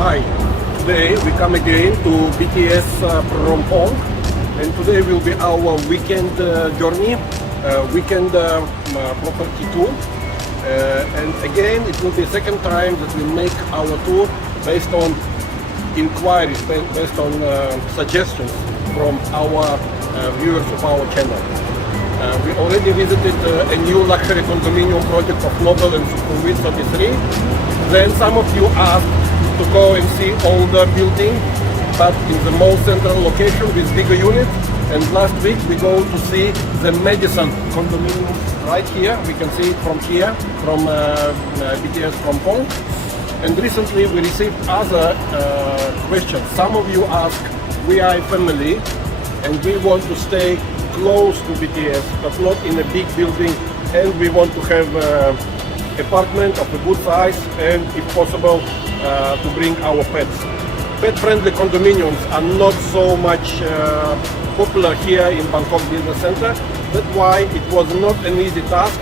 Hi, today we come again to BTS Phrom Phong, and today will be our weekend journey, weekend property tour. And again, it will be second time that we make our tour based on inquiries, based on suggestions from our viewers of our channel. We already visited a new luxury condominium project of Nobel and Sukhumvit 33. Then some of you asked to go and see older building, but in the most central location with bigger units. And last week we go to see the Madison condominium right here. We can see it from here, from BTS Phrom Phong. And recently we received other questions. Some of you asked, we are a family and we want to stay close to BTS, but not in a big building, and we want to have apartment of a good size, and if possible to bring our pets. Pet-friendly condominiums are not so much popular here in Bangkok Business Center. That's why it was not an easy task,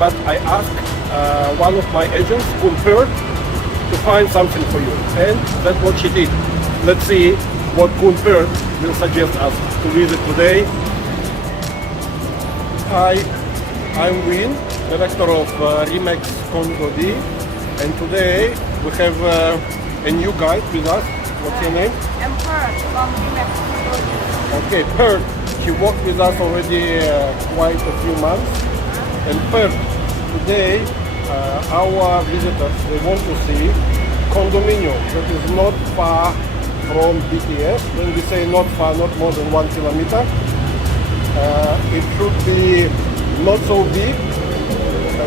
but I asked one of my agents, Khun Pert, to find something for you, and that's what she did. Let's see what Khun Pert will suggest us to visit today. Hi, I'm Win, director of REMAX CondoDee, and today we have a new guide with us. What's your name? I'm Pert from REMAX CondoDee. Okay, Pert. She worked with us already quite a few months. And Pert, today our visitors, they want to see condominium that is not far from BTS. When we say not far, not more than 1 kilometer. It should be not so big.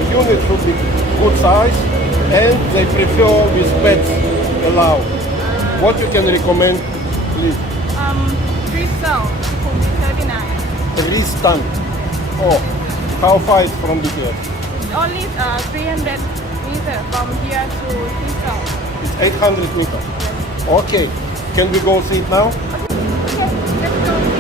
Unit should be good size, and they prefer with pets allowed. What you can recommend, please? Tristal Sukhumvit 39. Tristan. Oh, how far is from BTS? It's only 300 meters from here to Tristal. It's 800 meters. Yes. Okay, can we go see it now? Okay, let's go see.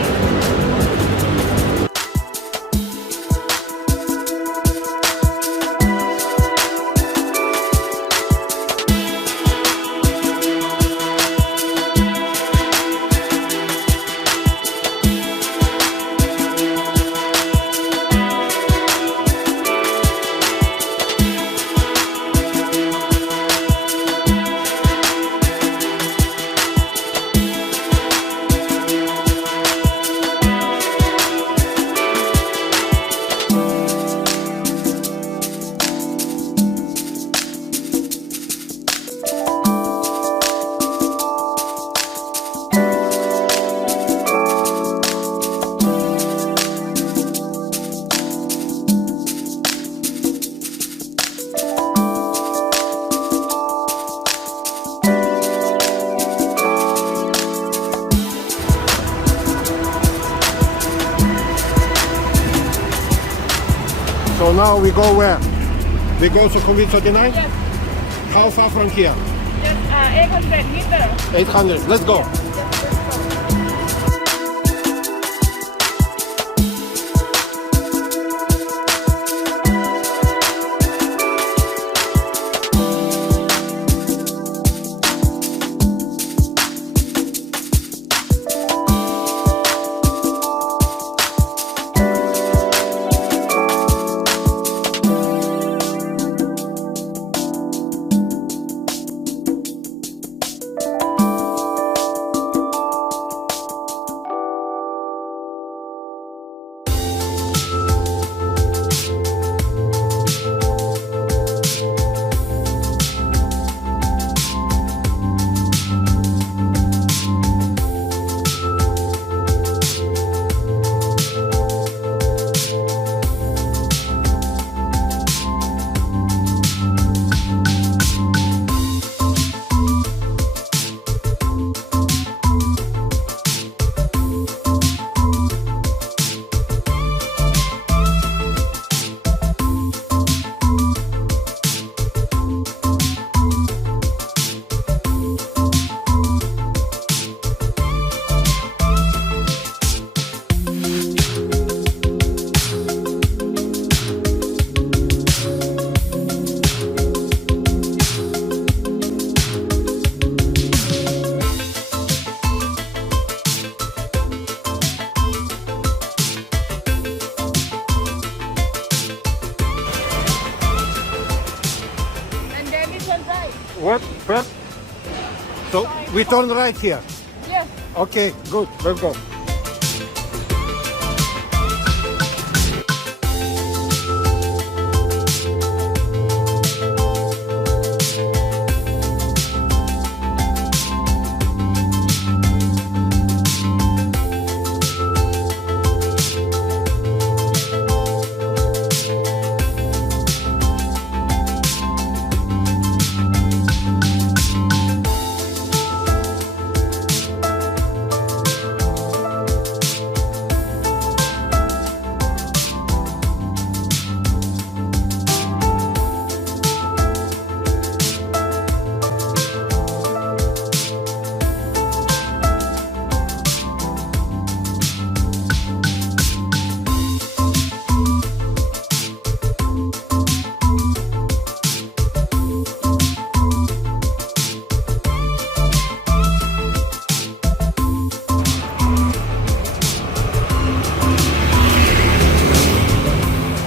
So now we go where? We go to Sukhumvit 39? Yes, How far from here? just 800 meters. 800. Let's go. right. What? Pert? So we turn right here. Yes. Okay, good. Let's go.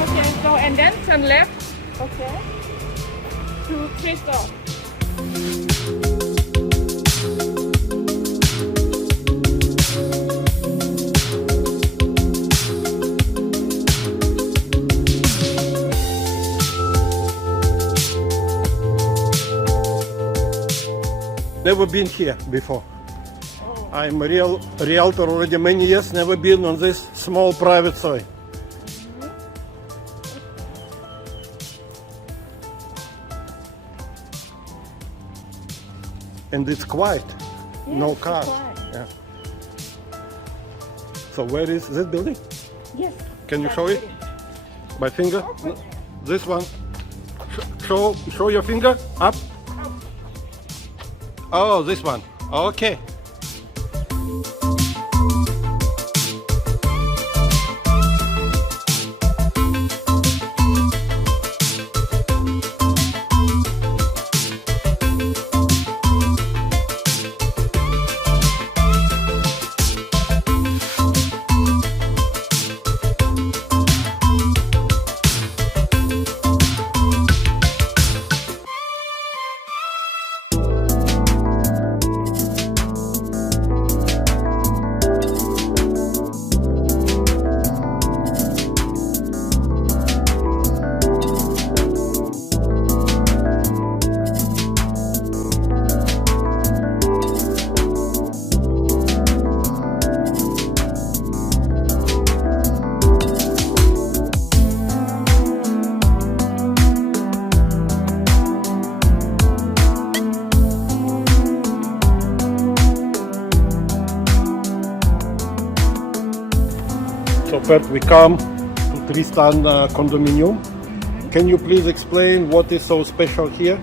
Okay, so and then turn left. Okay. To Tristal. Never been here before. I'm a realtor already many years, never been on this small private soi. And it's quiet, no it's cars. quiet. Yeah. So where is this building? Yes. Can you show it? By finger? No, this one. Show your finger up. Oh, this one. Okay. So Pert, we come to Tristan condominium. Can you please explain what is so special here?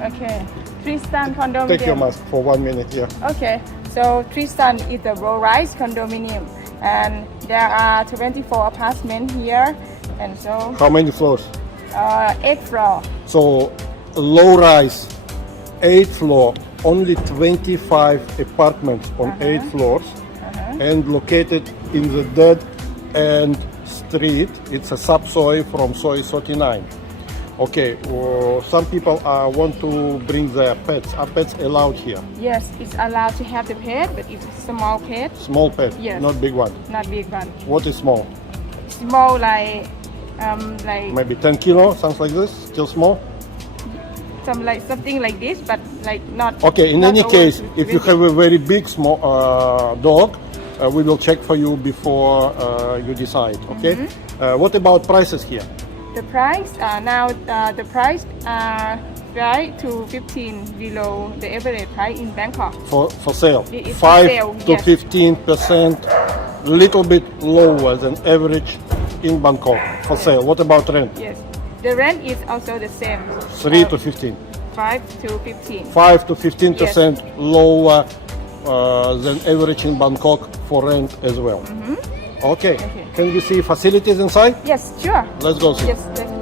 Okay. Tristan condominium. Take your mask for 1 minute here. Okay. So Tristan is a low-rise condominium, and there are 24 apartments here, and so How many floors? 8 floors. So low rise, 8 floor, only 25 apartments on 8 floors, and located in the dead end street. It's a subsoil from soil 39. Okay, some people want to bring their pets. Are pets allowed here? Yes, it's allowed to have the pet, but it's a small pet, Small pet, Yes. not big one. not big one. What is small? Small like Maybe 10 kilo, something like this, still small? something like this, but like not. Okay, in not any over case, if you 20. have a very big small dog, we will check for you before you decide, okay? What about prices here? The price now the price right to 15 below the average price in Bangkok. For sale? It is 5 for sale, to yes. 15%, little bit lower than average in Bangkok for sale. What about rent? Yes, the rent is also the same. 3 to 15. 5 to 15. 5 to 15% lower than average in Bangkok for rent as well. Okay. Can we see facilities inside? Yes, sure. Let's go see. Yes, let's go.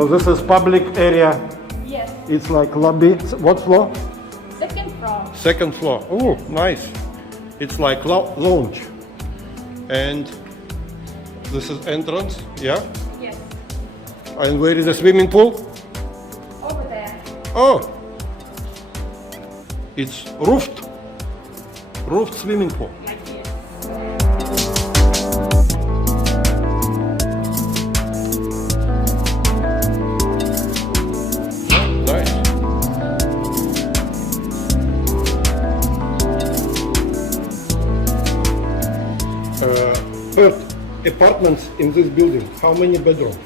So this is public area. Yes, It's like lobby. What floor? second floor. Second floor. Oh, nice. It's like lounge. And this is entrance, yeah? Yes, And where is the swimming pool? over there. Oh, it's roofed swimming pool. Like this. Nice. Pert, apartments in this building, how many bedrooms?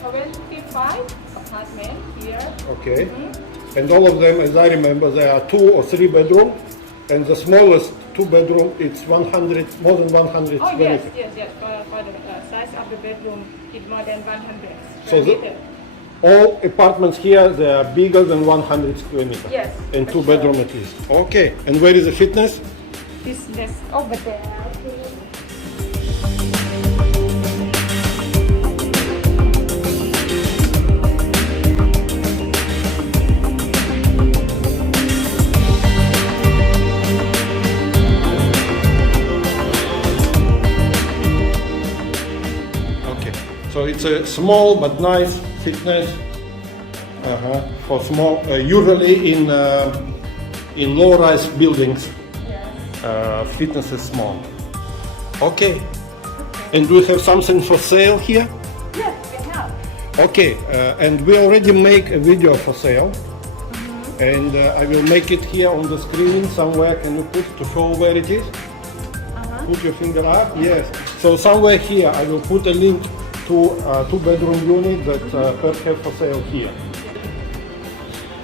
25 apartment here. Okay. And all of them, as I remember, there are 2 or 3 bedroom, and the smallest 2 bedroom, it's 100, more than 100 Oh square yes, meters. yes. For the size of the bedroom, it's more than 100 So square meter. All apartments here, they are bigger than 100 square meters. Yes, And for 2 bedroom at least. Okay. And where is the fitness? Business over there. Okay. So it's a small but nice fitness for small, usually in low-rise buildings. Fitness is small. Okay. And do we have something for sale here? Yes, we have. Okay. And we already make a video for sale. And I will make it here on the screen somewhere. Can you put to show where it is? Put your finger up. Yes. So somewhere here I will put a link to a 2-bedroom unit that Pert have for sale here.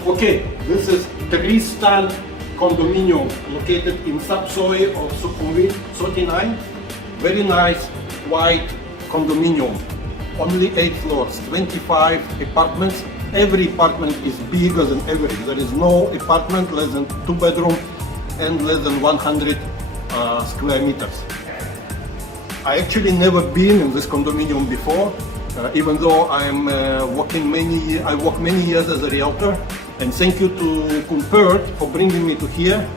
Okay. This is Tristan condominium located in Soi of Sukhumvit 39. Very nice white condominium. Only 8 floors, 25 apartments. Every apartment is bigger than average. There is no apartment less than 2 bedroom and less than 100 square meters. I actually never been in this condominium before, even though I worked many years as a realtor. And thank you to Khun Pert for bringing me to here.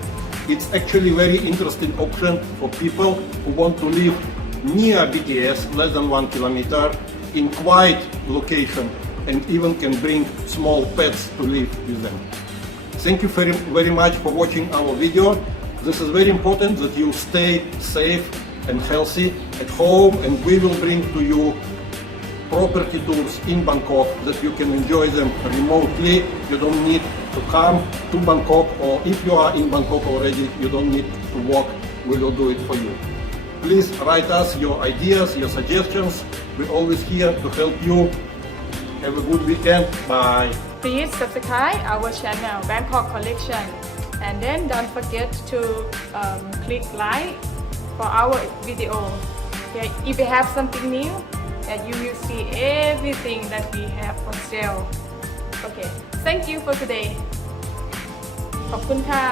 It's actually very interesting option for people who want to live near BTS, less than 1 kilometer, in quiet location, and even can bring small pets to live with them. Thank you very, very much for watching our video. This is very important that you stay safe and healthy at home, and we will bring to you property tours in Bangkok that you can enjoy them remotely. You don't need to come to Bangkok, or if you are in Bangkok already, you don't need to walk. We will do it for you. Please write us your ideas, your suggestions. We're always here to help you. Have a good weekend. Bye. Please subscribe our channel Bangkok Collection, and then don't forget to click like for our video. Okay, if we have something new, that you will see everything that we have for sale. Okay, thank you for today. ขอบคุณค่ะ